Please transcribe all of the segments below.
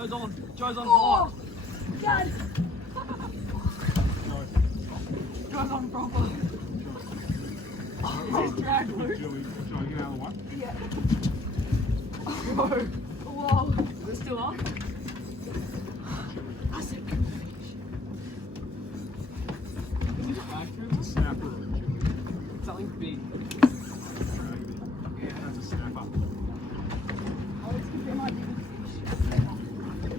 Joe's on. Joe's on. Oh, Dad. Joe's on proper. He's dragged loose. Shall we get out of the way? Yeah. Whoa. Whoa. Is it still on? That's a good fish. Is it back through? It's a snapper or a jewel. Something big. Yeah, that's a snapper. Oh, it's because there might be good fish.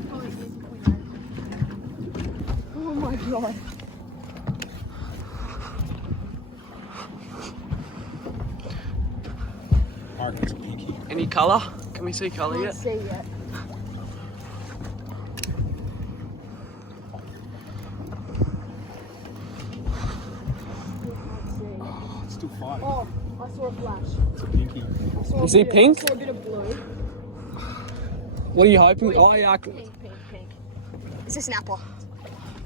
Probably is if we know. Oh my god. I reckon it's a pinky. Any colour? Can we see colour Can't yet? see yet. Oh, it's still fighting. Oh, I saw a flash. It's a pinky. I saw You a see bit pink? I saw a bit of blue. What are you hoping? Oh yeah. Pink, pink, pink. It's a snapper.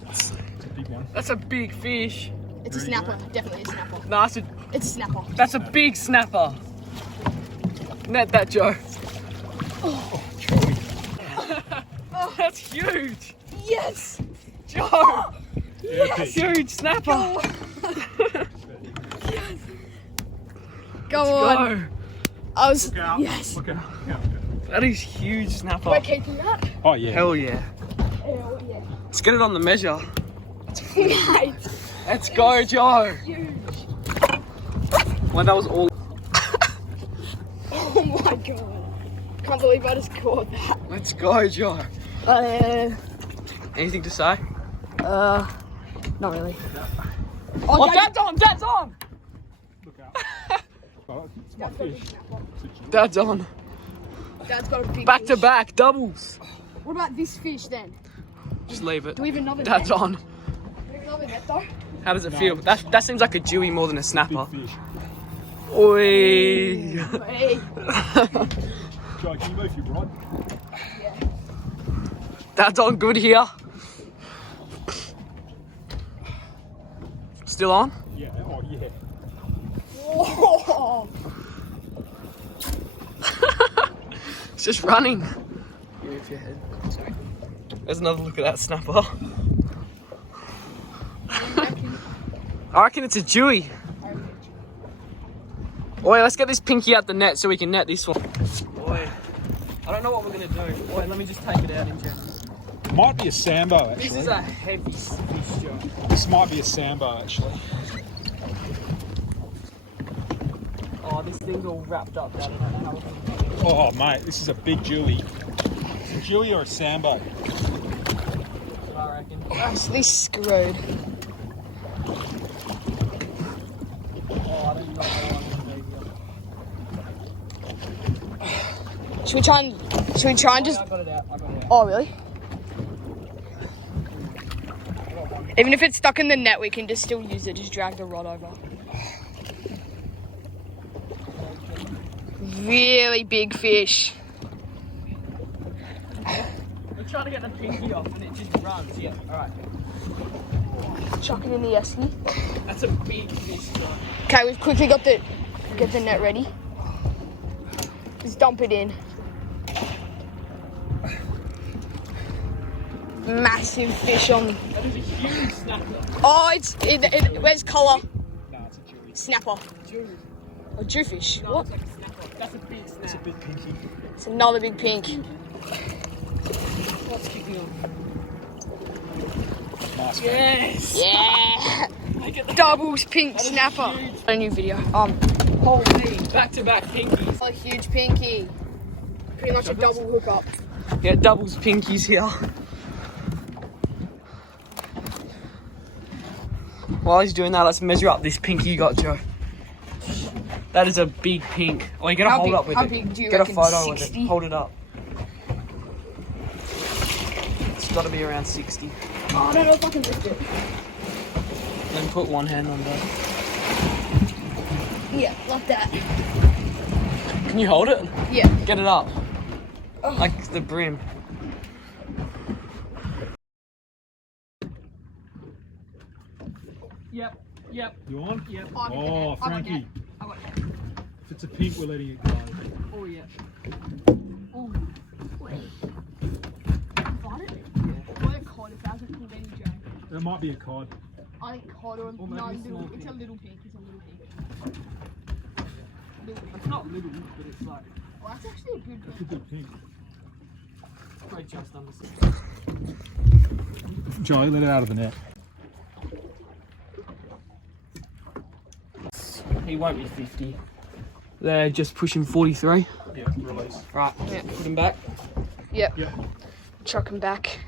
It's a big one. That's a big fish. It's a snapper. Definitely a snapper. No, It's a snapper. that's a big snapper. Net that, Joe. Oh, Joey. That's huge. Yes! Joe. Yeah, That's huge snapper. Go on. Go. I was. Look out. Yes. Look out. Look out. That is huge snapper. We're keeping that? Oh, yeah. Hell yeah. Hell yeah. Let's get it on the measure. Mate. Let's go, Joe. Huge. Well, that was all. Oh my god. Can't believe I just caught that. Let's go, Joe. Anything to say? Not really. Oh, Dad's on! Dad's on! Look out. Oh, it's my fish. It's a jewel. Dad's on. Dad's got a big Back fish. to back, doubles. What about this fish then? Just leave it. Do we have another Dad's net? on. Do we have another net though? How does it feel? That seems like a dewy more than a snapper. Big fish. Oi. Hey. Joe, can you move your rod? Yeah. Dad's on good here. Still on? Yeah. Oh, yeah. Whoa. It's just running. You move your head. Sorry. There's another look at that snapper. I reckon it's a dewy. Oi, let's get this pinky out the net so we can net this one. Oi, I don't know what we're gonna do. Oi, let me just take it out in general. Might be a sambo, actually. This is a heavy fish, Joe. This might be a sambo, actually. Oh, this thing's all wrapped up. I don't know how. Oh, mate, this is a big jewie. It's a jewie or a sambo. That's what I reckon. Is this screwed? Oh, I don't know what I want to do. Should we try and just? I got it out. I got it out. Oh really? Even if it's stuck in the net, we can just still use it. Just drag the rod over. Really big fish. We're trying to get the pinky off and it just runs. Yeah, alright. Chuck it in the esky. That's a big fish, Joe. Okay, we've quickly got get the net ready. Just dump it in. Massive fish on. That is a huge snapper. Oh, where's colour? No, it's a jewie. Snapper. Jew. A jewfish. No, What? it's like a snapper. That's a big snap. It's a big pinky. It's another big pink. What's kicking on? Nice one. Yes! Yeah. Look at that. Doubles pink That is snapper. huge. A new video. Holy. Back to back pinkies. A huge pinky. Pretty much a double hookup. Yeah, doubles pinkies here. While he's doing that, let's measure up this pink you got, Joe. That is a big pink. Oh, you gotta How hold big- up with how it. big do you Get reckon? a photo with 60? it. Hold it up. It's gotta be around 60. Oh, I don't know if I can lift it. Then put one hand on that. Yeah, like that. Can you hold it? Yeah. Get it up. Oh. Like the brim. Yep. You on? Yep. Oh, I got Oh, that. I got Frankie. that. I got that. If it's a pink, we're letting it go. Oh, yeah. Oh. There might be a cod. I think cod or Or maybe no, a small it's a pink. little pink. It's a little pink. Little pink. It's not little, but it's like Oh, that's actually a good It's a pink. good pink. probably just under 6. Joey, let it out of the net. He won't be 50. They're just pushing 43. Yeah, release. Right, Yeah. put him back. Yep. Yep. Chuck him back.